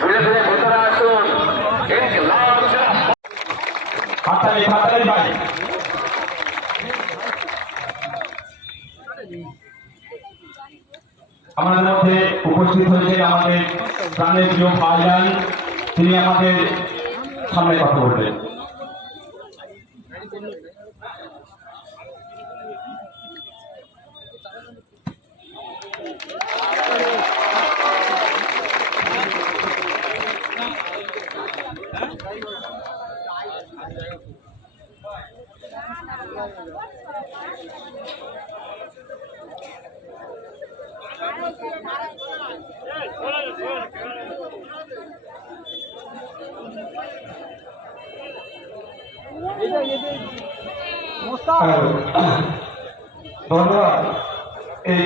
ধীরে ধীরে ভেতরে আসুন। হাততালি হাততালি ভাই। আমাদের মধ্যে উপস্থিত হয়েছে আমাদের প্রাণের প্রিয় ভাইজান, তিনি আমাদের সামনে কথা বলবেন। ধন্যবাদ। এই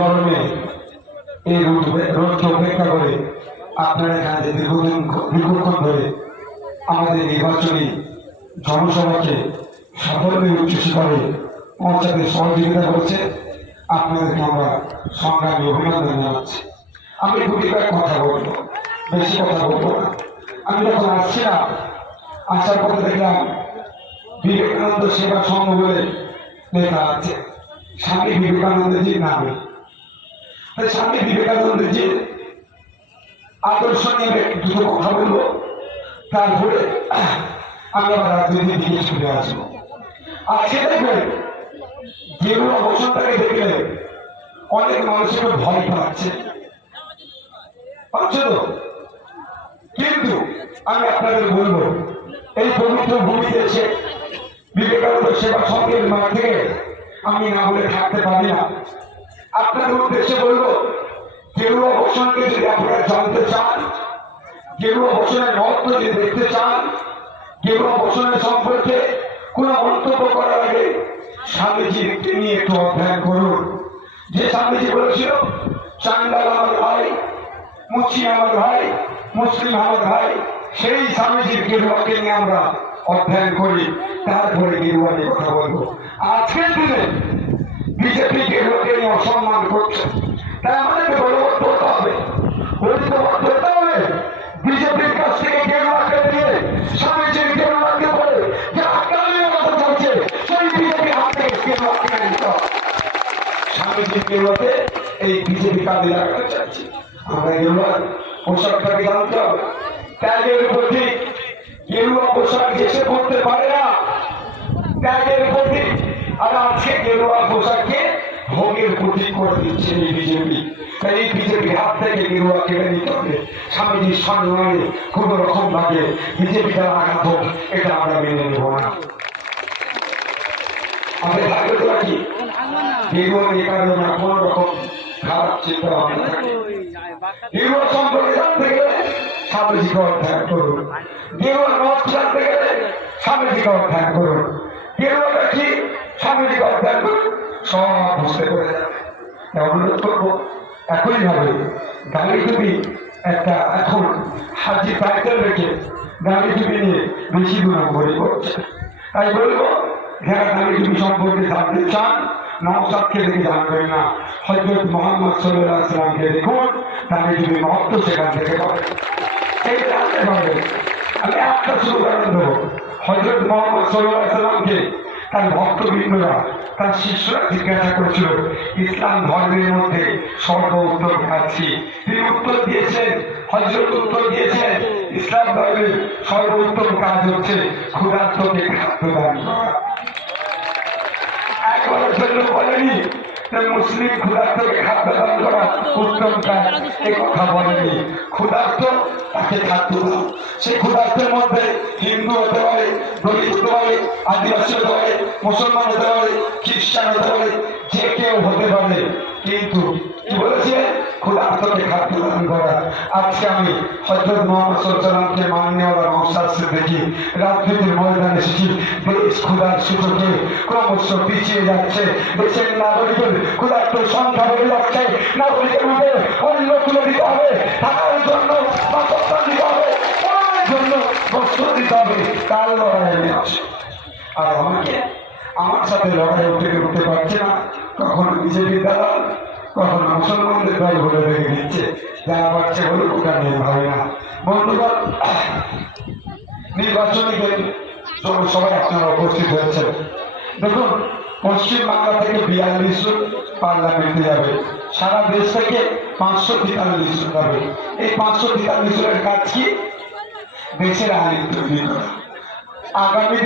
গরমে এই রোদকে উপেক্ষা করে আপনারা এখানে দীর্ঘক্ষণ ধরে আমাদের নির্বাচনী জনসভাকে সাফল্যে উচ্ছ্বসিত করে পৌঁছাতে সহযোগিতা করছে, আপনাদেরকে আমরা সংগ্রামী অভিনন্দন জানাচ্ছি। আমি দুটি কথা বলবো, বেশি কথা বলবো না। আমি যখন আসছিলাম, আসার পরে দেখলাম বিবেকানন্দ সেবা সংঘ বলে লেখা আছে স্বামী বিবেকানন্দজির নামে। স্বামী বিবেকানন্দজির আদর্শ নিয়ে দুটো কথা বলবো, তারপরে আমি আবার রাজনীতির দিকে ছুটে আসবো। আজকে দেখবেন গেরুয়া বসনটাকে দেখলে অনেক মানুষের ভয় পাচ্ছে, পাচ্ছে তো। কিন্তু আমি আপনাদের বলবো, এই পবিত্র ভূমিতে এসে বিবেকানন্দ সেবা সংঘের মাঠ থেকে আমি না বলে থাকতে পারি না। আপনাদের উদ্দেশ্যে বলবো, গেরুয়া বসনকে যদি আপনারা জানতে চান, গেরুয়া বসনের মহত্ব যদি দেখতে চান, গেরুয়া বসনের সম্পর্কে কোন মন্তব্য করার আগে স্বামীজিকে নিয়ে একটু অধ্যয়ন করুন। যে স্বামীজি বলেছিল, চান্ডাল আমার ভাই, মুচি আমার ভাই, মুসলিম আমার ভাই, সেই স্বামীজির গেরুয়াকে নিয়ে আমরা অধ্যয়ন করি, তারপরে গেরুয়া নিয়ে কথা বলবো। আজকের দিনে বিজেপি গেরুয়াকে নিয়ে অসম্মান করছে, তাই আমাদেরকে বলবদ্ধ হতে হবে, ঐক্যবদ্ধ হতে হবে। বিজেপির কাছ থেকে গেরুয়াকে দিয়ে স্বামীজির গেরুয়াকে বলে যে আকালীয় কথা চলছে, সেই বিজেপি হাত থেকে গেরুয়া কিনে নিতে হবে। স্বামীজির গেরুয়াকে এই বিজেপি কাজে লাগাতে চাচ্ছি। আমরা গেরুয়ার পোশাকটাকে জানতে হবে, ত্যাগের প্রতীক। গেরুয়া পোশাক যে সে করতে পারে না, ত্যাগের প্রতীক। আর আজকে গেরুয়া পোশাককে ভোগের প্রতীক করে দিচ্ছে এই বিজেপি। তাই এই বিজেপি হাত থেকে গেরুয়া কেড়ে নিতে হবে। স্বামীজির সম্মানে কোন রকম ভাবে বিজেপি দ্বারা আঘাত হোক, এটা আমরা মেনে নেব না। আমাদের ভাগ্য তো কি গেরুয়া নিয়ে কারণে না কোন রকম খারাপ চিন্তা ভাবনা থাকে। গেরুয়া সম্পর্কে জানতে গেলে স্বামীজিকে অধ্যয়ন করুন। গেরুয়ার মত জানতে গেলে স্বামীজিকে অধ্যয়ন করুন। গেরুয়াটা কি স্বামীজিকে অধ্যয়ন করুন, সব বুঝতে করে যাবে। অনুরোধ করবো, একই ভাবে গাড়ি টুপি একটা এখন হাজি টাইটেল রেখে গাড়ি টুপি নিয়ে বেশি গুণাগুণি করছে। তাই বলবো, যারা গাড়ি টুপি সম্পর্কে জানতে চান, নওশাদকে দেখে জানবেন না, হযরত মুহাম্মদ সাল্লাল্লাহু আলাইহি ওয়াসাল্লামকে দেখুন, গাড়ি টুপি মহত্ব সেখান থেকে পাবেন। এই জানতে পারবেন। আমি একটা শুরু করে দেবো, হযরত মুহাম্মদ সাল্লাল্লাহু আলাইহি ওয়াসাল্লামকে তার ভক্তবৃন্দরা, তার শিষ্যরা জিজ্ঞাসা করেছিল, ইসলাম ধর্মের মধ্যে সর্বোত্তম কাজ কি? তিনি উত্তর দিয়েছেন, হযরত উত্তর দিয়েছেন, ইসলাম ধর্মের সর্বোত্তম কাজ হচ্ছে ক্ষুধার্তকে খাদ্য দান করা। একবারের জন্য বলেনি মুসলিম ক্ষুধার্তকে খাদ্য দান করা উত্তম কাজ, এই কথা বলেনি। ক্ষুধার্ত তাকে খাদ্য দাও। সেই ক্ষুধার্তের মধ্যে হিন্দু হতে পারে, দলিত হতে পারে, আদিবাসী হতে পারে, মুসলমান হতে পারে, খ্রিস্টান হতে পারে, যে কেউ হতে পারে। কিন্তু কি বলেছে? ক্ষুধার্তকে খাদ্য দান করা। আজকে আমি হযরত মুহাম্মদ সাল্লাল্লাহু আলাইহি ওয়াসাল্লামকে মান্যওয়ালা নওশাদকে দেখি রাজনীতির ময়দানে এসেছি। দেশ ক্ষুধার সূচকে ক্রমশ পিছিয়ে যাচ্ছে। দেশের নাগরিকের ক্ষুধার্ত সংখ্যা বেড়ে যাচ্ছে। নাগরিকের মধ্যে অন্ন তুলে দিতে হবে, থাকার জন্য বাসস্থান দিতে হবে, পড়ার জন্য বস্ত্র দিতে হবে। তার লড়াই আমি আসি। আর আমাকে আমার সাথে লড়াই উঠতে পারছে না, কখনো বিজেপির দালাল, কখনো মুসলমানদের দল বলে রেখে দিচ্ছে, যারা পারছে বলে ওটা নিয়ে ভাবে না। বন্ধুগণ, নির্বাচনী সবাই আপনারা উপস্থিত হয়েছেন। দেখুন, পশ্চিম বাংলা থেকে 42 জন পার্লামেন্টে যাবে, সারা দেশ থেকে 543 জন যাবে। এই 543 জনের কাজ কি? দেশের আইন তৈরি করা। আগামী